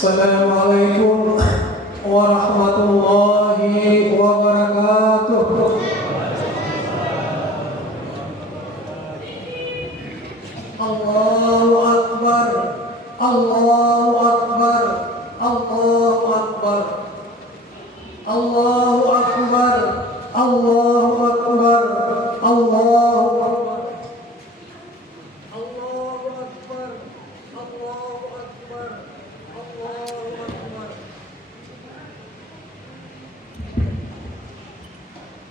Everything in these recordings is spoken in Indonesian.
Assalamualaikum warahmatullahi wabarakatuh. Allahu Akbar, Allahu Akbar, Allahu Akbar, Allahu Akbar, Allahu Akbar, Allahu Akbar.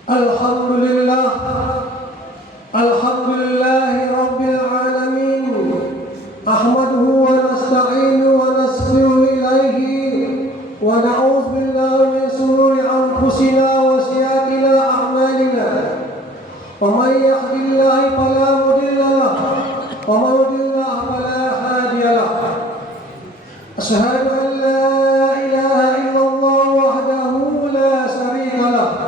Alhamdulillah, alhamdulillahi rabbil alamin. Ahmaduhu wa nasta'inuhu wa nasbihu ilaihi wa na'udzu billahi min shururi anfusina wa sayyi'ati a'malina. Wa may yahdihillahu fala mudilla lahu wa may yudlil fala hadiya lahu. Asyhadu an la ilaha illallah wahdahu la syarika lahu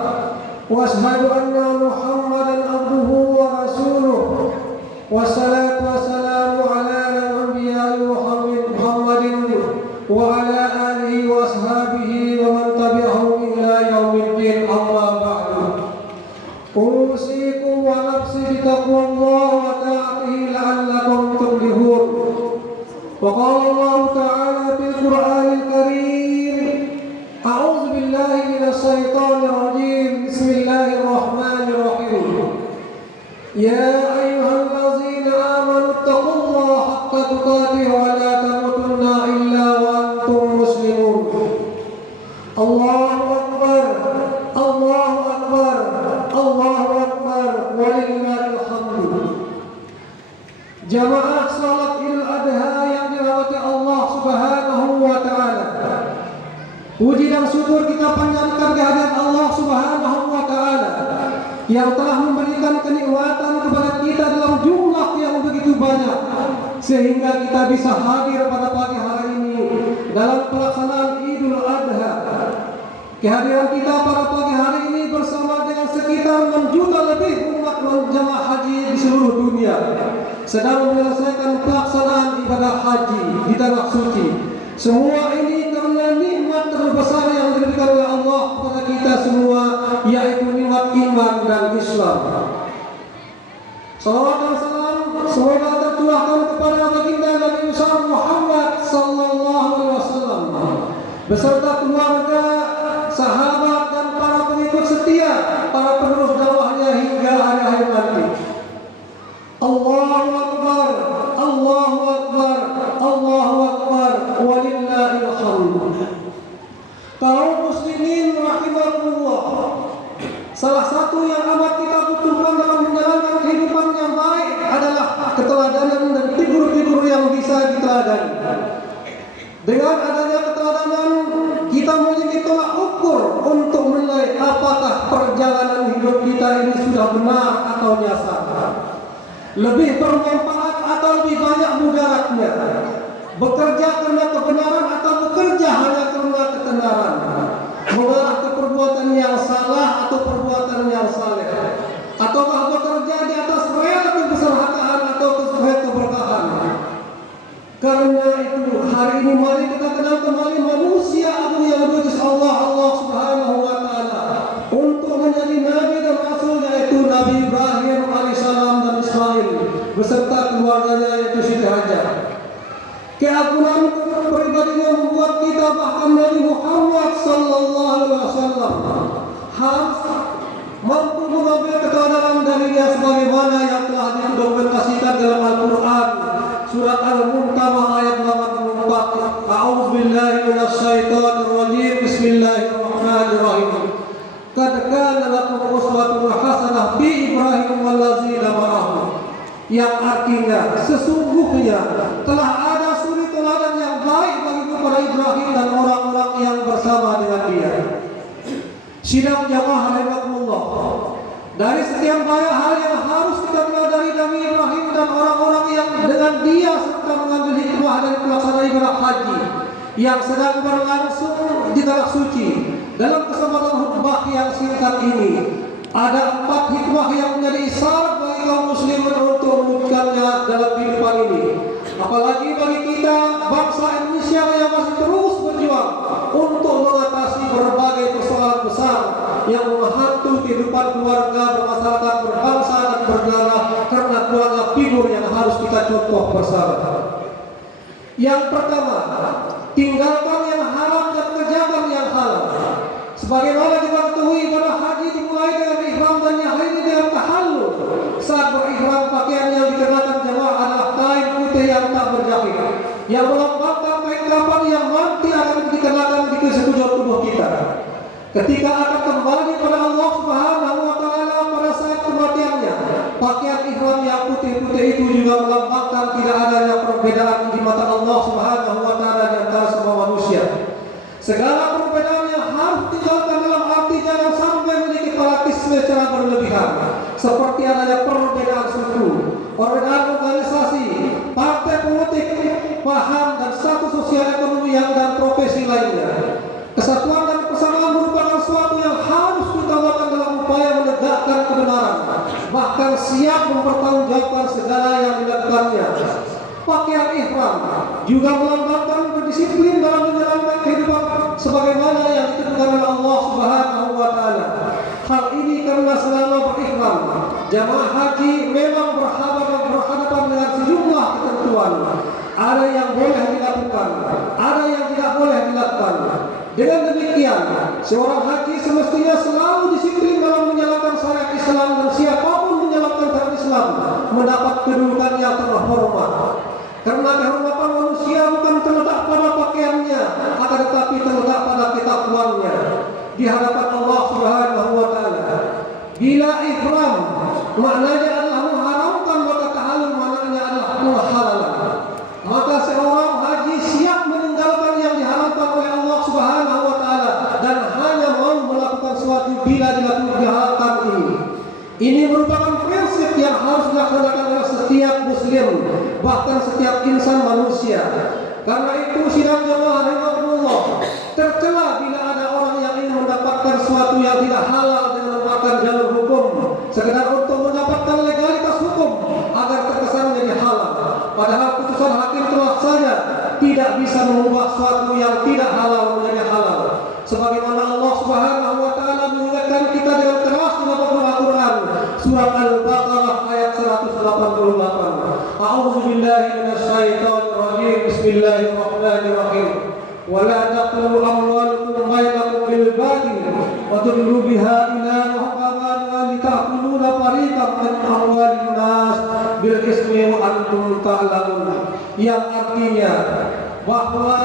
وأشهد أن محمدا عبده ورسوله والصلاة والسلام على الأنبياء محمد وعلى آله وأصحابه ومن تبعهم إلى يوم الدين. أما بعد أوصيكم ونفسي بتقوى الله وطاعته لعلكم تفلحون. وقال الله تعالى في القرآن الكريم: أعوذ بالله من الشيطان الرجيم. بسم الله الرحمن الرحيم. يا أيها الذين آمنوا اتقوا الله حق تقاته ولا تموتن إلا وأنتم مسلمون. الله أكبر، الله أكبر، الله أكبر ولله الحمد. Jamaah salat Idul Adha yang dirahmati Allah Subhanahu wa taala. Puji dan syukur kita panjatkan kehadirat Allah Subhanahu wa taala yang telah memberikan kenikmatan kepada kita dalam jumlah yang begitu banyak sehingga kita bisa hadir pada pagi hari ini dalam pelaksanaan Idul Adha. Kehadiran kita pada pagi hari ini bersama dengan sekitar 6 juta lebih umat jemaah haji di seluruh dunia sedang menyelesaikan pelaksanaan ibadah haji di tanah suci. Semua ini karena nikmat terbesar yang diberikan oleh Allah kepada kita semua, yaitu nikmat iman dan Islam. Salawat dan salam semoga tercurahkan kepada baginda Nabi Muhammad sallallahu alaihi wasallam beserta keluarga, sahabat dan para pengikut setia, para penerus dakwahnya hingga hari akhir nanti. Allahu Akbar, Allahu Akbar, Allahu Akbar walillahil hamd. Kaum muslimin rahimakumullah, salah satu yang amat kita butuhkan dalam menjalankan kehidupan yang baik adalah keteladanan dan figur-figur yang bisa diteladani. Dengan adanya keteladanan, kita memiliki tolak ukur untuk menilai apakah perjalanan hidup kita ini sudah benar atau nyasar, lebih bermanfaat atau lebih banyak mudaratnya, bekerja karena kebenaran atau bekerja hanya karena ketenaran, mengarah ke perbuatan yang salah atau perbuatan yang saleh, ataukah bekerja di atas rel kebersamaan atau rel keberkahan. Karena itu hari ini mari kita kenal kembali manusia agung yang diutus Allah Subhanahu wa taala untuk menjadi nabi dan rasul, yaitu Nabi Ibrahim alaihissalam dan Ismail beserta keluarganya yaitu Siti Hajar. Keagungan pribadinya membuat kita bahkan Nabi Muhammad sallallahu alaihi wasallam harus mampu mengambil keteladanan darinya sebagaimana yang telah didokumentasikan dalam Al-Qur'an surat Al-Muntamah ayat 84. A'udzu billahi minasy syaithanir rajim. Bismillahirrahmanirrahim. Qad kana lakum uswatun hasanah bi Ibrahim wallazina ma'ahu. Yang artinya sesungguhnya telah ada suri teladan yang baik bagi kepada Ibrahim dan orang-orang yang bersama dengan dia. Sidang jamaah rahimakumullah, dari sekian banyak hal yang harus kita pelajari Nabi Ibrahim dan orang-orang yang dengan dia serta mengambil hikmah dari pelaksanaan ibadah haji yang sedang berlangsung di tanah suci. Dalam kesempatan khutbah yang singkat ini, ada 4 hikmah yang menjadi isyarat bagi kaum muslimin untuk mewujudkannya dalam kehidupan ini. Apalagi bagi kita bangsa Indonesia yang masih terus masalah besar yang menghantui kehidupan keluarga, bermasyarakat, berbangsa dan bernegara, karena keluarga figur yang harus kita contoh bersama. Yang pertama, tinggalkan yang haram dan kerjakan yang halal. Sebagaimana kita ketahui, ibadah haji dimulai dengan ihram dan diakhiri dengan tahallul. Saat berihram, pakaian yang dikenakan jemaah adalah kain putih yang tak berjahit, yang melambangkan kain kafan yang nanti akan dikenakan di sekujur tubuh kita ketika akan kembali pada Allah Subhanahu wa Ta'ala pada saat kematiannya. Pakaian ihram yang putih-putih itu juga melambangkan tidak adanya perbedaan di mata Allah Subhanahu wa Ta'ala di antara semua manusia. Segala perbedaan yang harus ditinggalkan dalam arti jangan sampai memiliki fanatisme secara berlebihan, seperti adanya perbedaan suku, perbedaan organisasi, partai politik, paham dan status sosial ekonomi dan profesi lainnya. Kesatuan dan persamaan merupakan suatu yang harus diutamakan dalam upaya menegakkan kebenaran, bahkan siap mempertanggungjawabkan segala yang dilakukannya. Pakaian ihram juga melambangkan berdisiplin dalam menjalankan kehidupan sebagaimana yang ditentukan oleh Allah Subhanahu wa Ta'ala. Hal ini karena selama berihram, jamaah haji memang berhadapan dengan sejumlah ketentuan. Ada yang boleh dilakukan, ada yang tidak boleh dilakukan. Dengan demikian, seorang haji semestinya selalu disiplin dalam menjalankan syariat Islam, dan siapapun menjalankan syariat Islam mendapat kedudukan yang terhormat. Karena kehormatan manusia bukan terletak pada pakaiannya, akan tetapi terletak pada ketakwaannya di hadapan Allah Subhanahu wa Ta'ala. Bila ihram maknanya adalah mengharamkan, maka tahallul maknanya adalah penghalalan. Maka seorang haji siap meninggalkan yang diharamkan oleh Allah Subhanahu wa Ta'ala dan hanya mau melakukan sesuatu bila dilakukan ini. Ini merupakan prinsip yang harus dilaksanakan oleh setiap muslim, bahkan setiap insan manusia. Karena itu sidang jamaah rahimahullah, tercela bila ada orang yang ingin mendapatkan sesuatu yang tidak halal dengan memakan jalur hukum sekedar untuk mendapatkan legalitas hukum agar terkesan menjadi halal. Padahal putusan hakim telah saja tidak bisa mengubah sesuatu yang tidak halal menjadi halal. Sebagaimana Allah Subhanahu wa Ta'ala mengingatkan kita dengan keras dalam Al-Quran, surat Al-Baqarah ayat 188. A'udzu billahi minasyaitonir rajim. Bismillahirrahmanirrahim. Wa la taqtulu amwalakum bainakum bil batil wa tudlu biha ila hukama li ta'kuluna fariqan min amwalin nas bil ismi wa antum ta'lamun. Yang artinya bahwa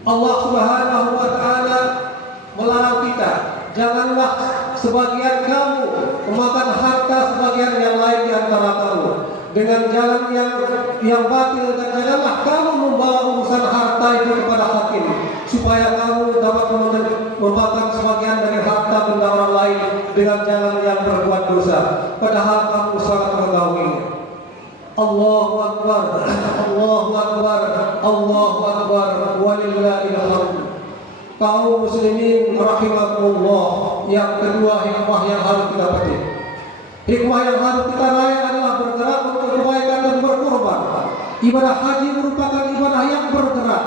Allah Subhanahu wa Ta'ala melarang kita, janganlah sebagian kamu memakan harta sebagian yang lain di antara kamu dengan jalan yang batil, dan janganlah kamu membawa urusan harta itu kepada hakim supaya kamu dapat memakan sebagian dari harta benda orang lain dengan jalan yang berbuat dosa, padahal kamu sangat mengetahui. Allahu Akbar, Allahu Akbar, Allahu Akbar, walillahil hamd. Kaum muslimin rahimakumullah, yang kedua hikmah yang harus kita petik. Hikmah yang harus kita raih adalah bergerak untuk kebaikan dan berkorban. Ibadah haji merupakan ibadah yang bergerak.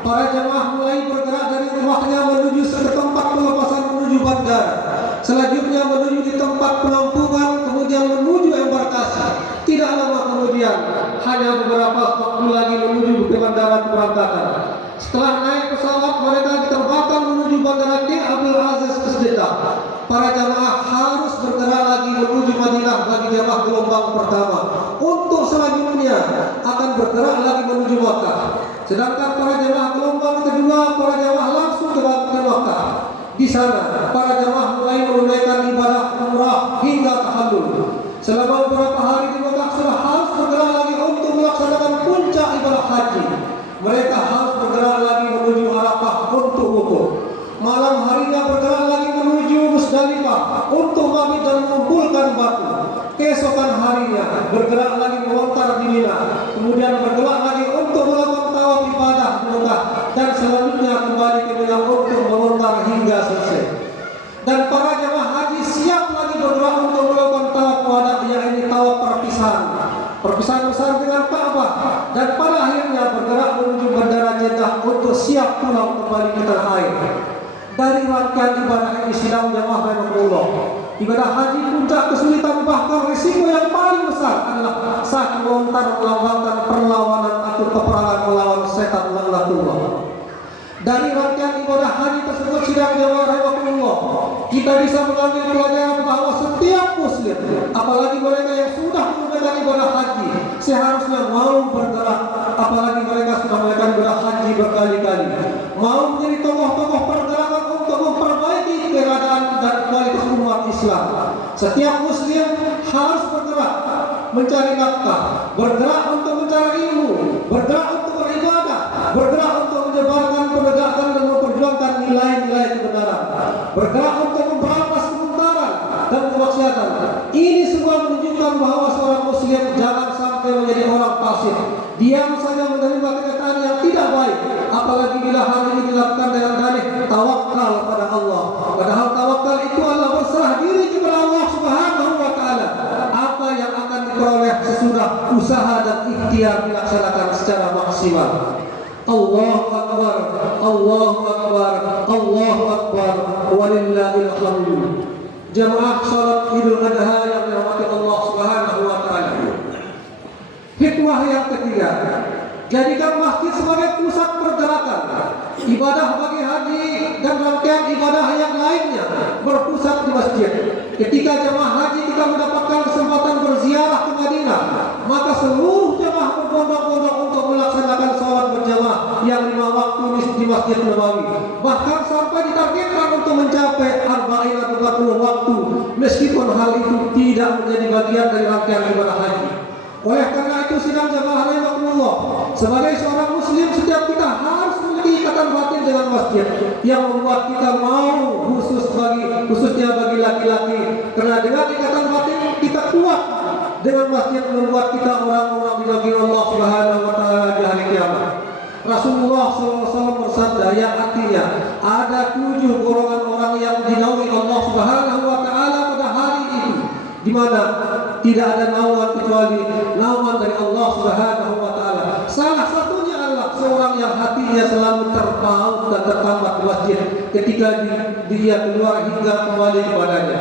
Para jemaah mulai bergerak dari rumahnya menuju ke tempat pelepasan menuju bandara, selanjutnya menuju di tempat penampungan, kemudian menuju embarkasi. Tidak lama kemudian, hanya beberapa waktu lagi menuju ke bandara keberangkatan. Setelah naik pesawat, mereka diterbangkan menuju bandara King Abdul Aziz Jeddah. Para jamaah harus bergerak lagi menuju Madinah bagi jamaah gelombang pertama. Untuk selanjutnya akan bergerak lagi menuju Makkah. Sedangkan para jamaah gelombang kedua, para jamaah langsung ke Makkah. Di sana, para jamaah mulai menunaikan ibadah umrah hingga tahallul. Selama beberapa hari di Makkah sudah harus bergerak lagi untuk melaksanakan puncak ibadah haji. Mereka harus bergerak lagi menuju Arafah untuk wukuf. Malam harinya bergerak lagi menuju Musdalifah untuk mabit dan mengumpulkan batu. Keesokan harinya bergerak lagi melontar di Mina. Kemudian bergerak lagi untuk melakukan tawaf ibadah di Mekah, dan selanjutnya kembali ke Mina untuk melontar hingga selesai. Dan para jemaah haji siap lagi bergerak untuk melakukan tawaf wadah, yaitu tawaf perpisahan besar dengan Ka'bah, dan pada akhirnya bergerak menuju bandara Jeddah untuk siap pulang kembali ke tanah air. Rasulullah, ibadah haji puncak kesulitan bahkan risiko yang paling besar adalah saat melontar melambangkan perlawanan atau peperangan melawan setan laknatullah. Dari rangkaian ibadah haji tersebut sidang jamaah rahimahullah, kita bisa mengambil pelajaran bahwa setiap muslim, apalagi mereka yang sudah menunaikan ibadah haji, seharusnya mau bergerak, apalagi mereka sudah menunaikan ibadah haji berkali-kali, mau menjadi tokoh-tokoh pergerakan untuk memperbaiki keadaan dan kualitas umat Islam. Setiap muslim harus bergerak mencari nafkah, bergerak untuk mencari ilmu, bergerak untuk beribadah, bergerak untuk menyebarkan penegakan dan memperjuangkan nilai-nilai kebenaran, bergerak untuk memberantas kemungkaran dan kemaksiatan. Ini semua menunjukkan bahwa seorang muslim jangan sampai menjadi orang pasif, diam saja menerima kenyataan yang tidak baik, apalagi bila hal ini dilakukan dengan dalih tawakal pada Allah. Padahal tawakal itu adalah berserah diri kepada Allah Subhanahu wa taala. Apa yang akan diperoleh sesudah usaha dan ikhtiar dilaksanakan secara maksimal. Allahu Akbar, Allahu Akbar, Allahu Akbar, walillahil hamd. Jamaah salat Idul Adha yang dirahmati Allah Subhanahu wa taala. Hikmah yang ketiga, jadikan masjid sebagai pusat pergerakan. Ibadah bagi haji dan rangkaian ibadah yang lainnya berpusat di masjid. Ketika jemaah haji kita mendapatkan kesempatan berziarah ke Madinah, maka seluruh jemaah berbondong-bondong untuk melaksanakan sholat berjamaah yang 5 waktu di Masjid Nabawi. Bahkan sampai ditargetkan untuk mencapai 40 atau 40 waktu, meskipun hal itu tidak menjadi bagian dari rangkaian ibadah haji. Oleh karena itu sidang jamaah rahimahullah, sebagai seorang muslim setiap kita harus memiliki ikatan batin dengan masjid yang membuat kita mau khususnya bagi laki-laki, karena dengan ikatan batin kita kuat dengan masjid membuat kita orang-orang dijauhi Allah Subhanahu wa taala di hari kiamat. Rasulullah SAW bersabda yang artinya ada 7 golongan orang yang dijauhi Allah Subhanahu wa taala pada hari itu, di mana tidak ada naungan kecuali naungan dari Allah Subhanahu wa taala. Salah satunya adalah seorang yang hatinya selalu terpaut dan tertambat di masjid ketika dia keluar hingga kembali kepadanya.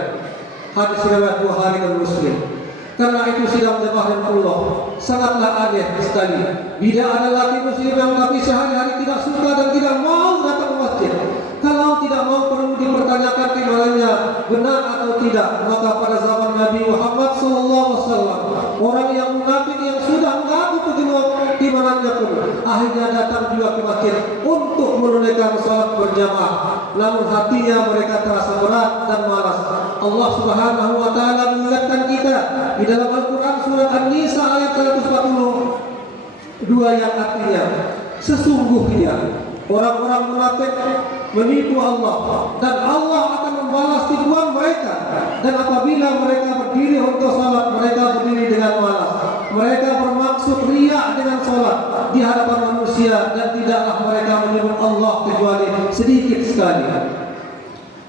Hadis riwayat Bukhari dan Muslim. Karena itu sidang jamaah rahimahullah, sangatlah aneh sekali bila ada laki muslim yang tapi sehari-hari tidak suka dan tidak mau datang ke masjid. Kalau tidak mau perlu dipertanyakan imannya benar atau tidak. Maka pada zaman Nabi Muhammad SAW, orang yang munafik yang sudah mengaku keimanannya pun akhirnya datang juga ke masjid untuk menunaikan salat berjamaah. Namun hatinya mereka terasa berat dan malas. Allah Subhanahu wa taala mengingatkan kita di dalam Al-Quran surat An-Nisa ayat 142 yang artinya sesungguhnya orang-orang munafik menipu Allah dan Allah akan membalas tipuan mereka. Dan apabila mereka berdiri untuk salat, mereka berdiri dengan malas. Mereka bermaksud riya dengan salat di hadapan manusia dan tidaklah mereka menyebut Allah kecuali sedikit sekali.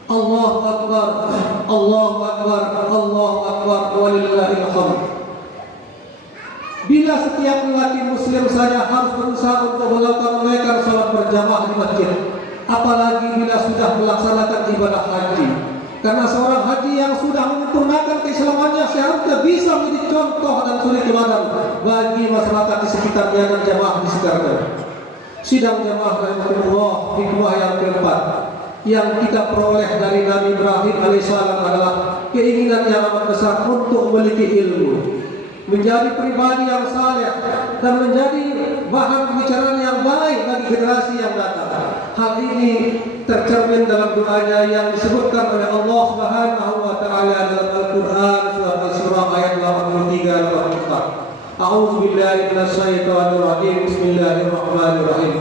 Allahu Akbar, Allahu Akbar, Allahu Akbar, walillahil hamd. Bila setiap lelaki muslim saja harus berusaha untuk menunaikan salat berjamaah di masjid, apalagi bila sudah melaksanakan ibadah haji. Karena seorang haji yang sudah menyempurnakan keislamannya seharusnya bisa menjadi contoh dan suri teladan bagi masyarakat di sekitarnya dan jamaah di sekitarnya. Sidang jamaah rahimahullah, hikmah yang keempat yang kita peroleh dari Nabi Ibrahim alaihissalam adalah keinginan yang amat besar untuk memiliki ilmu, menjadi pribadi yang saleh dan menjadi bahan pembicaraan yang baik bagi generasi yang datang. Hal ini tercermin dalam doanya yang disebutkan oleh Allah Subhanahu wa taala dalam Al-Qur'an surat Al-Surah ayat 83 dan 84. A'udzu billahi minasyaitonir rajim. Bismillahirrahmanirrahim.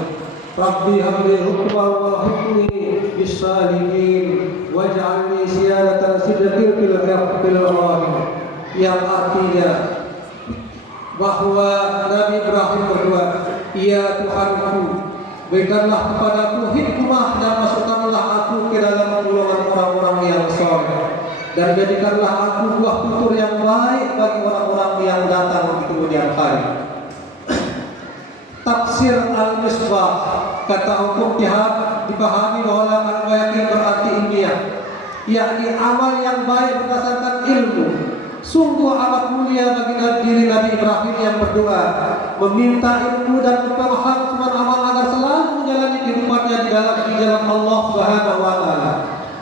Rabbi habli hukman wa hukmi bis-salihin waj'alni siyadatan sidqin fil rahim. Yang artinya bahwa Nabi Ibrahim berdoa, "Ya Tuhanku, berikanlah kepadaku hikmah dan masukkanlah aku ke dalam golongan orang-orang yang saleh, dan jadikanlah aku buah tutur yang baik bagi orang-orang yang datang di kemudian hari." Tafsir Al-Misbah, kata hukum jihad dipahami bahwa al-bayati berarti ilmiah. yakni amal yang baik berdasarkan ilmu. Sungguh amat mulia bagi diri Nabi Ibrahim yang berdoa, meminta ilmu dan pemahaman amal agar selalu menjalani kehidupannya di jalan Allah Subhanahu wa taala.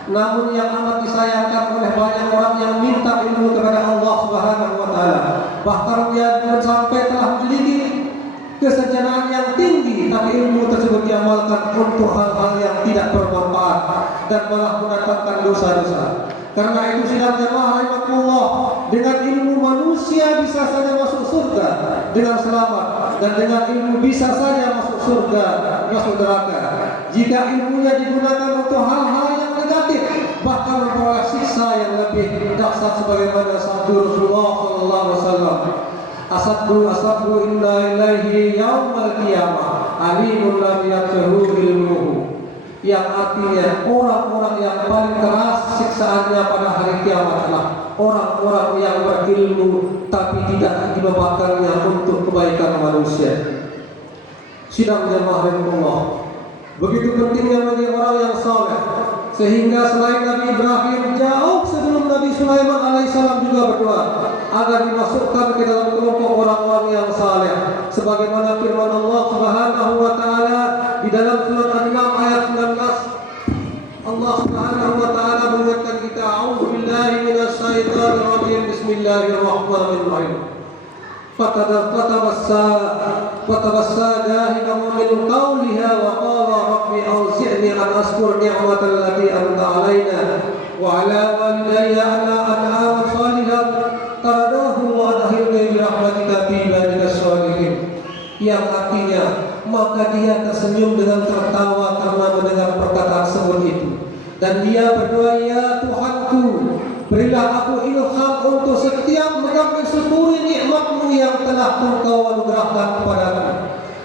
Namun yang amat disayangkan oleh banyak orang yang minta ilmu kepada Allah Subhanahu wa taala, bahkan dia sampai telah memiliki kesejahteraan yang tinggi, tapi ilmu tersebut diamalkan untuk hal-hal yang tidak bermanfaat dan malah mendatangkan dosa-dosa. Karena itu sidang jamaah rahimakumullah, dengan ilmu manusia bisa saja masuk surga dengan selamat, dan dengan ilmu bisa saja masuk surga, masuk neraka. Jika ilmunya digunakan untuk hal-hal yang negatif, bahkan memperoleh siksa yang lebih dahsyat sebagaimana sabda Rasulullah sallallahu alaihi wasallam, Asabdu inna ilaihi yaumal qiyamah alimun lam yaqhu ilmuhu, yang artinya orang-orang yang paling keras siksaannya pada hari kiamat adalah orang-orang yang berilmu tapi tidak dibawakannya untuk kebaikan manusia. Sidang jamaah rahimakumullah, begitu pentingnya bagi orang yang saleh, sehingga selain Nabi Ibrahim, jauh sebelum Nabi Sulaiman alaihissalam juga berdoa agar dimasukkan ke dalam kelompok orang-orang yang saleh, sebagaimana firman Allah Subhanahu wa taala di dalam surat An-Naml ayat 19. Allah Subhanahu wa taala mengingatkan kita, a'udzubillahi minasyaitonir rajim, bismillahirrahmanirrahim. Fatabassa dahikan min qawliha wa qala rabbi awzi'ni an ashkur ni'matal lati an'amta 'alaina wa 'ala walidayya an a'mal salihan taradahu wa adkhilni bi rahmatika fi ibadikas sholihin. Yang artinya, maka dia tersenyum dengan tertawa karena mendengar perkataan sebut itu, dan dia berdoa, ya Tuhanku, berilah aku ilham untuk setiap mensyukuri nikmat-Mu yang telah Engkau anugerahkan kepadaku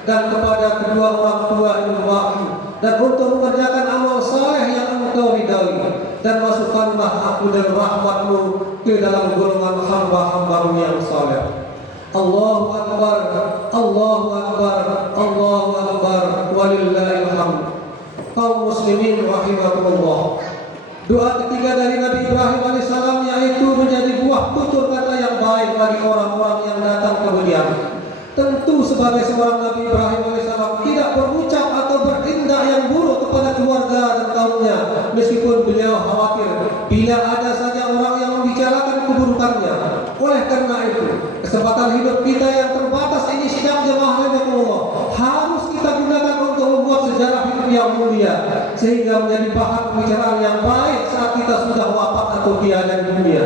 dan kepada kedua orang tua ilmuku, dan untuk mengerjakan amal saleh yang Engkau ridai, dan masukkanlah aku dan rahmat-Mu ke dalam golongan hamba-hamba-Mu yang saleh. Allahu Akbar, Allahu Akbar, Allahu Akbar, walillahil hamd. Kaum muslimin rahimakumullah, doa ketiga dari Nabi Ibrahim alaihissalam yaitu menjadi buah tutur kata yang baik bagi orang-orang yang datang kemudian. Tentu sebagai seorang Nabi Ibrahim alaihissalam tidak berucap atau berindah yang buruk kepada keluarga dan kaumnya, meskipun beliau khawatir bila ada saja orang yang membicarakan keburukannya. Oleh karena itu, kesempatan hidup kita yang terbatas ini, sidang jemaah rahimakumullah, harus kita gunakan untuk membuat sejarah hidup yang mulia, sehingga menjadi bahan pembicaraan yang baik saat kita sudah wafat atau tiada di dunia.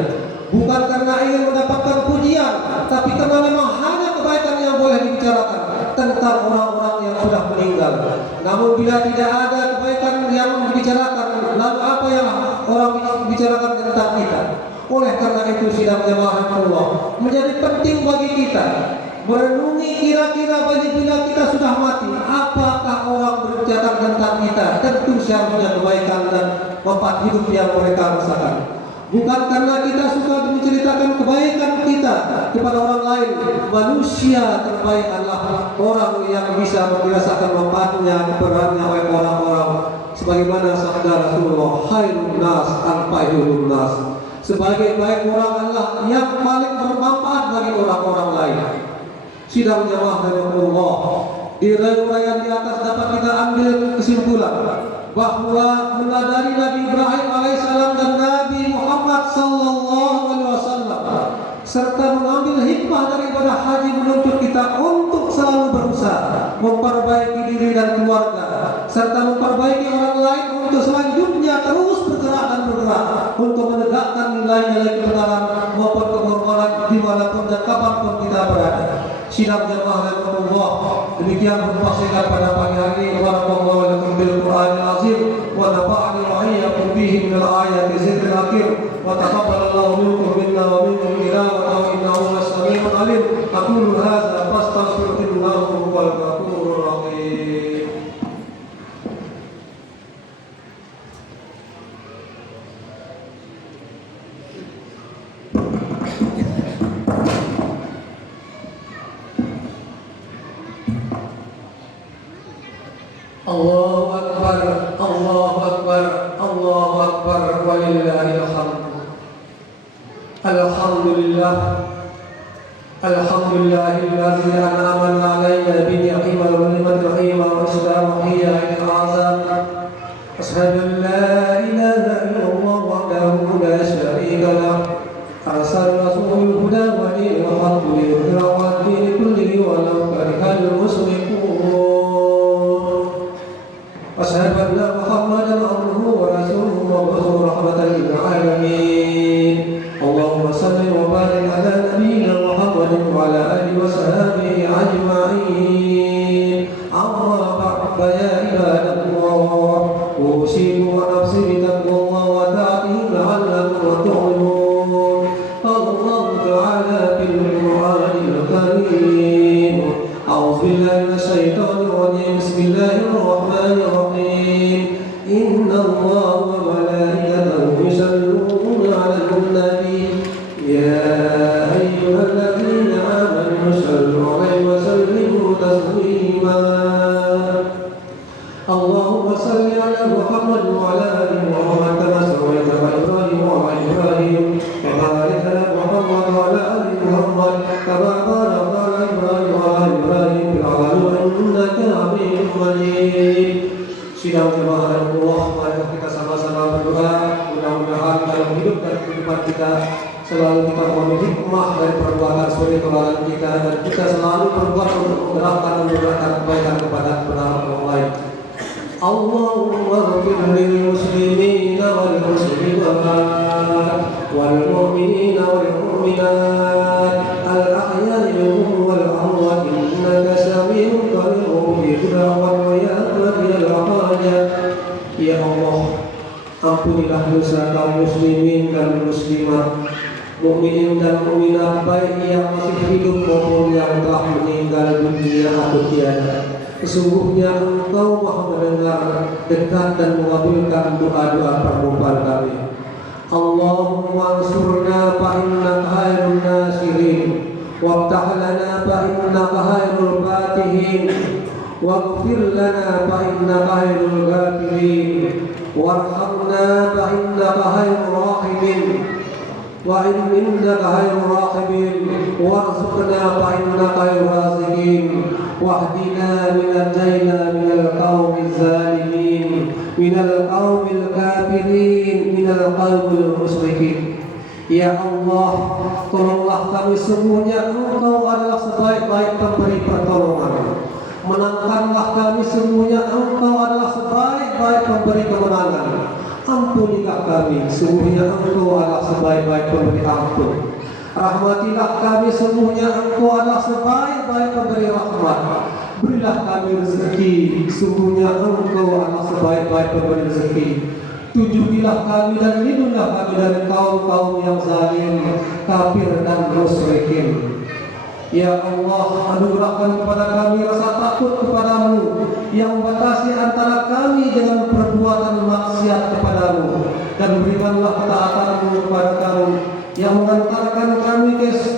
Bukan karena ingin mendapatkan pujian, tapi karena memang hanya kebaikan yang boleh dibicarakan tentang orang-orang yang sudah meninggal. Namun bila tidak ada kebaikan yang dibicarakan, lalu apa yang orang bicarakan tentang kita? Oleh karena itu, sidang jemaah Allah, menjadi penting bagi kita merenungi kira-kira bila kita sudah mati, apakah orang berbicara tentang kita? Tentu seharusnya kebaikan dan manfaat hidup yang mereka rasakan. Bukan karena kita suka menceritakan kebaikan kita kepada orang lain. Manusia terbaik adalah orang yang bisa merasakan manfaatnya kepadanya oleh orang-orang, sebagaimana sabda Rasulullah, khairun nas anfa'uhum nas. Sebaik-baik orang adalah yang paling bermanfaat bagi orang-orang lain. Sidang jamaah rahimakumullah, di rayuan di atas dapat kita ambil kesimpulan bahwa meladani Nabi Ibrahim alaihissalam dan Nabi Muhammad sallallahu alaihi wasallam, serta mengambil hikmah daripada haji, menuntut kita untuk selalu berusaha memperbaiki diri dan keluarga, serta memperbaiki orang lain untuk selanjutnya terus bergerak untuk menegakkan nilai-nilai kebenaran maupun kehormatan dimanapun dan kapanpun kita berada. Sidang jamaah rahimakumullah, demikian khutbah singkat pada pagi hari ini. Barakallahu lakum bil Qur'anil azim wa nafa'ani wa iyyakum bihi min al-ayati zikril hakim wa taqabbalallahu minkum minna wa minkum tilawatahu innahu as-sami'ul alim. Aqulu hadza fastaghfirullaha wal ghafurur rahim. Allahu Akbar, Allahu Akbar, Allahu Akbar. walillahil hamd. Alhamdulillah, alhamdulillahilladzi an'ama 'alaina bi ni'matil rahim wa islamiyya al-azam. Asyhadu an la ilaha illallah wahdahu la syarika lah. Arsala rasulul huda wa dinil haqq liyudhhirahu 'ala dini kullihi walau karihal musyrikun. Asyhadu anna Muhammadan abduhu wa rasuluhu mab'uutsun rahmatan lil 'alamin. Allahumma shalli wa barik ala nabiyyina Muhammadin wa ala alihi wa sahbihi ajma'in. Amma ba'du ya ibadallah, usikum wa nafsi bitaqwallah wa ta'atihi la'allakum tuflihun. Allah Ta'ala fil Qur'anil Karim. A'udzu billahi minasyaitonir rajim. Bismillahirrahmanirrahim. Inna Allaha wa malaikatahu yusholluna 'alan nabi. Ya ayyuhalladzina amanu shallu 'alaihi wa sallimu taslima. Allahumma shalli 'ala Muhammad wa 'ala ali Muhammad kama shallaita 'ala Ibrahim wa 'ala Ibrahim. Wa barik 'ala Muhammad wa 'ala ali Muhammad kama barakta 'ala Ibrahim wa 'ala Ibrahim fil 'alamin innaka Hamidum Majid. Sidang jemaah Allah, mari kita sama-sama berdoa. Mudah-mudahan dalam hidup dan kehidupan kita selalu kita memenuhi hikmah dari perbuatan suri kebaikan kita, dan kita selalu berbuat untuk menggerakkan dan memberikan kebaikan kepada orang lain. Allahumma ighfir lil muslimina wal muslimat wal mu'minina wal mu'minat al ahya'i minhum wal amwat innaka sami'un qaribun mujibud da'wat ya qadirul hajat. Ya Allah, ampunilah dosa kaum muslimin dan muslimat, mukminin dan mukminat, baik yang masih hidup maupun yang telah meninggal dunia atau tiada. Sesungguhnya Engkau Maha mendengar, dekat dan mengabulkan doa-doa permohonan kami. Allahumma ansurna fa innaka khairun nasirin, waftah lana fa innaka khairul fatihin, waghfir lana fa innaka khairul ghafirin, warhamna fa innaka khairur rahimin. Wa innaka khairur rahimin warzuqna fa innaka khairur raziqin wahdina minal qaumiz zalimin minal qaumil kafirin minal qaumil musyrikin. Ya Allah, tolonglah kami, sungguhnya Engkau adalah sebaik-baik pemberi pertolongan. Menangkanlah kami, sungguhnya Engkau adalah sebaik-baik pemberi kemenangan. Ampunilah kami, sungguhnya Engkau adalah sebaik-baik pemberi ampun. Rahmatilah kami, sungguhnya Engkau adalah sebaik-baik pemberi rahmat. Berilah kami rezeki, sungguhnya Engkau adalah sebaik-baik pemberi rezeki. Tujuilah kami dan lindungilah kami dari kaum-kaum yang zalim, kafir dan musyrikin. Ya Allah, anugerahkan kepada kami rasa takut kepadamu yang membatasi antara kami dengan perbuatan maksiat kepadamu, dan berikanlah ketaatanmu kepada kami yang mengantarkan kami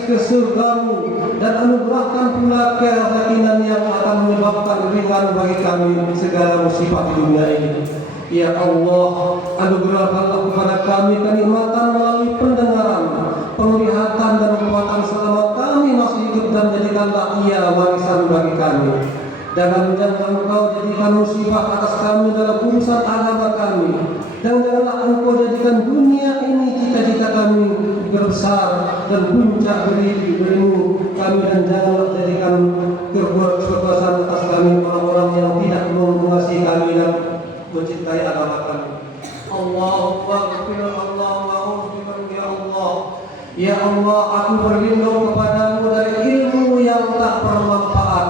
ke surgamu, dan anugerahkan pula keyakinan yang akan menyebabkan ringan bagi kami segala musibah di dunia ini. Ya Allah, anugerahkanlah kepada kami kenikmatan melalui pendengaran, penglihatan dan kekuatan selama kami masih hidup, dan jadikanlah ia warisan bagi kami. Dan jangan Engkau jadikan musibah atas kami dalam urusan agama kami, dan janganlah Engkau jadikan dunia ini cita-cita kami berbesar dan puncak berimu kami, dan janganlah jadikan kekuasaan atas kami orang-orang yang tidak mengasihi kami dan mencintai agama kami. Allahumma ghfir, Allahumma ghfir ya Allah. Ya Allah, aku berlindung kepadamu dari ilmu yang tak bermanfaat,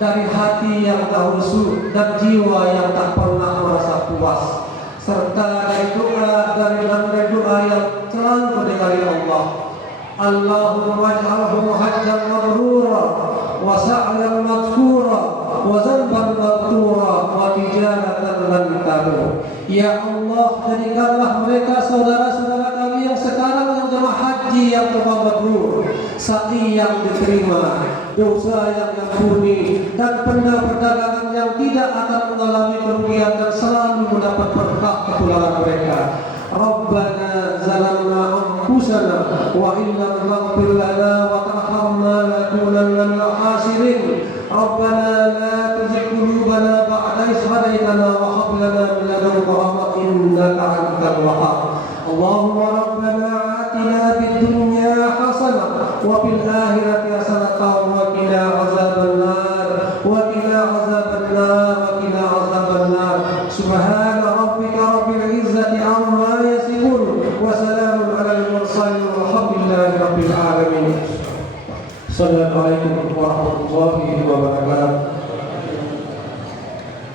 dari hati yang tak husuk, dan jiwa yang tak pernah merasa puas, serta dari doa yang selalu didengari Allah. Allahumma ij'alhu hajjan mabrura wa sa'yan madhkura wa zanban maghfura wa tijaratan lan tabur. Ya Allah, jadikanlah mereka saudara-saudara kami yang sekarang yang jemaah haji yang mabrur, sa'i yang diterima, dosa yang diampuni, dan benda perdagangan yang tidak akan mengalami kerugian dan selalu mendapat berkah kepulangan mereka. ربنا ظلمنا أنفسنا وإن لم تغفر لنا وترحمنا لنكونن من الخاسرين ربنا لا تزغ قلوبنا بعد إذ هديتنا وهب لنا من لدنك رحمة إنك أنت الوهاب اللهم ربنا آتنا في الدنيا حسنة وفي الآخرة حسنة وقنا عذاب النار وقنا عذاب النار وقنا عذاب النار سبحان ربك رب العزة عما يصفون وسلام على المرسلين والحمد لله رب العالمين. السلام عليكم ورحمة الله وبركاته.